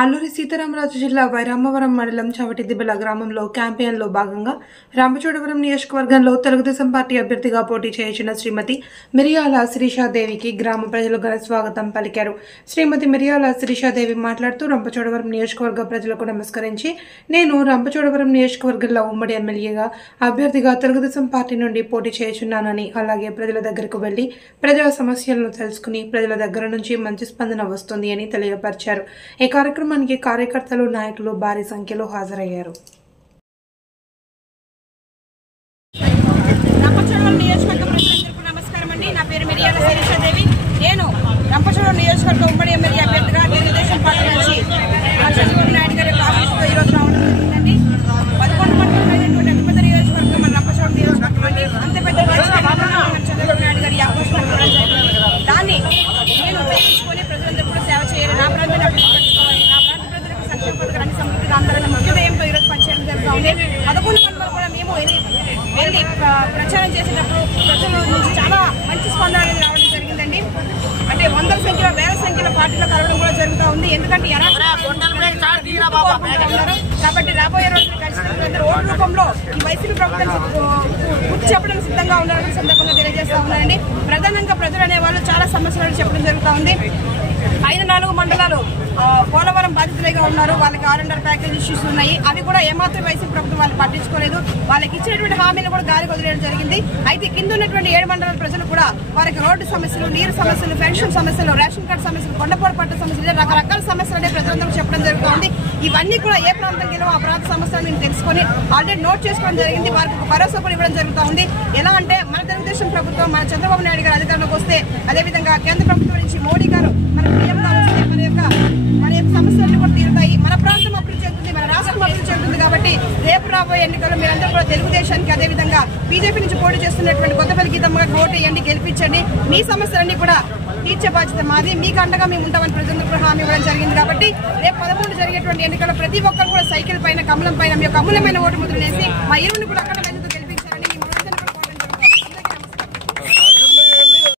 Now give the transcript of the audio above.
అల్లూరి సీతారామరాజు జిల్లా వైరామవరం మండలం చవటిదిబ్బల గ్రామంలో క్యాంపెయిన్లో భాగంగా రంపచోడవరం నియోజకవర్గంలో తెలుగుదేశం పార్టీ అభ్యర్థిగా పోటీ చేయించిన శ్రీమతి మిరియాల శిరీషాదేవికి గ్రామ ప్రజలు ఘన స్వాగతం పలికారు. శ్రీమతి మిరియాల శిరీషాదేవి మాట్లాడుతూ రంపచోడవరం నియోజకవర్గ ప్రజలకు నమస్కరించి, నేను రంపచోడవరం నియోజకవర్గంలో ఉమ్మడి ఎమ్మెల్యేగా అభ్యర్థిగా తెలుగుదేశం పార్టీ నుండి పోటీ చేయుచున్నానని, అలాగే ప్రజల దగ్గరకు వెళ్లి ప్రజా సమస్యలను తెలుసుకుని ప్రజల దగ్గర నుంచి మంచి స్పందన వస్తుంది అని తెలియపరిచారు. ఈ కార్యక్రమానికి కార్యకర్తలు, నాయకులు భారీ సంఖ్యలో హాజరయ్యారు. రంపచోడవరం నియోజకవర్గ ప్రజలందరికీ నమస్కారం అండి. నా పేరు మిరియాల శిరీషాదేవి. నేను రంపచోడవరం నియోజకవర్గ ఉమ్మడి ఎమ్మెల్యే అభ్యర్థిగా తెలుగుదేశం పార్టీ నుంచి చంద్రబాబు నాయుడు గారి ఆఫీసులో ఈరోజు రావడం జరిగిందండి. 11 మండలమైనటువంటి అతిపెద్ద నియోజకవర్గం మన రంపచోడవరం నియోజకవర్గం అండి. అంత పెద్ద చంద్రబాబు నాయుడు గారి ఆఫీసులో దాన్ని నేను ఉపయోగించుకొని ప్రజలందరూ కూడా సేవ చేయాలి, నా ప్రాంతాన్ని అభివృద్ధి పరచుకోవాలి, నా ప్రాంత ప్రజలకు సంక్షేమ పథకాన్ని సమృద్ధిగా అందాలన్న ముఖ్యోదయంతో ఈరోజు పనిచేయడం జరుగుతూ ఉంది. 11 మండలాలు కూడా మేము వెళ్ళి ప్రచారం చేసేటప్పుడు ప్రజల నుంచి చాలా మంచి స్పందన అనేది రావడం జరిగిందండి. అంటే వందల సంఖ్యలో, వేల సంఖ్యలో పార్టీలో కలవడం కూడా జరుగుతూ ఉంది. ఎందుకంటే కాబట్టి రాబోయే రోజులు ఖచ్చితంగా ఓటు రూపంలో ఈ వైసీపీ ప్రభుత్వం గుర్తు చెప్పడానికి సిద్ధంగా ఉన్నారని సందర్భంగా తెలియజేస్తా ఉన్నారండి. ప్రధానంగా ప్రజలు అనేవాళ్ళు చాలా సమస్యలను చెప్పడం జరుగుతూ ఉంది. అయిన 4 మండలాలు పోలవరం బాధితులుగా ఉన్నారు. వాళ్ళకి R&R ప్యాకేజ్ ఇష్యూస్ ఉన్నాయి. అవి కూడా ఏమాత్రం వైసీపీ ప్రభుత్వం వాళ్ళు పట్టించుకోలేదు. వాళ్ళకి ఇచ్చినటువంటి హామీలు కూడా గాలి వదిలేయడం జరిగింది. అయితే కింద ఉన్నటువంటి 7 మండలాల ప్రజలు కూడా వారికి రోడ్డు సమస్యలు, నీరు సమస్యలు, పెన్షన్ సమస్యలు, రేషన్ కార్డు సమస్యలు, కొండపోటు పట్ట సమస్యలు, రకరకాల సమస్యలు అనే ప్రజలందరూ చెప్పడం జరుగుతుంది. ఇవన్నీ కూడా ఏ ప్రాంతంకి వెళ్ళో ఆ ప్రాంత సమస్యలు మేము తెలుసుకొని ఆల్రెడీ నోట్ చేసుకోవడం జరిగింది. వారికి ఒక భరోసా కూడా ఇవ్వడం జరుగుతూ ఉంది. ఎలా అంటే మన తెలుగుదేశం ప్రభుత్వం, మన చంద్రబాబు నాయుడు గారు అధికారంలోకి వస్తే, అదేవిధంగా కేంద్ర ప్రభుత్వం నుంచి మోడీ గారు మన పీఎంగా వస్తే మన యొక్క సమస్యలన్నీ కూడా తీరుతాయి, మన ప్రాంతం అభివృద్ధి చెందుతుంది, మన రాష్ట్రం అభివృద్ధి చెందుతుంది. కాబట్టి రేపు రాబోయే ఎన్నికల్లో మీరందరూ కూడా తెలుగుదేశానికి, అదేవిధంగా బీజేపీ నుంచి పోటీ చేస్తున్నటువంటి కొత్తపల్లి గీతమ్మగా ఓటు వేయండి, గెలిపించండి. మీ సమస్యలన్నీ కూడా తీర్చే బాధ్యత మాది, మీకు అండగా మేము ఉంటామని ప్రజలకు కూడా హామీ ఇవ్వడం జరిగింది. కాబట్టి రేపు 13 జరిగేటువంటి ఎన్నికల్లో ప్రతి ఒక్కరు కూడా సైకిల్ పైన, కమలం పైన మీ యొక్క అమూల్యమైన ఓటు ముద్రలేసి మా ఇరువుని కూడా అక్కడ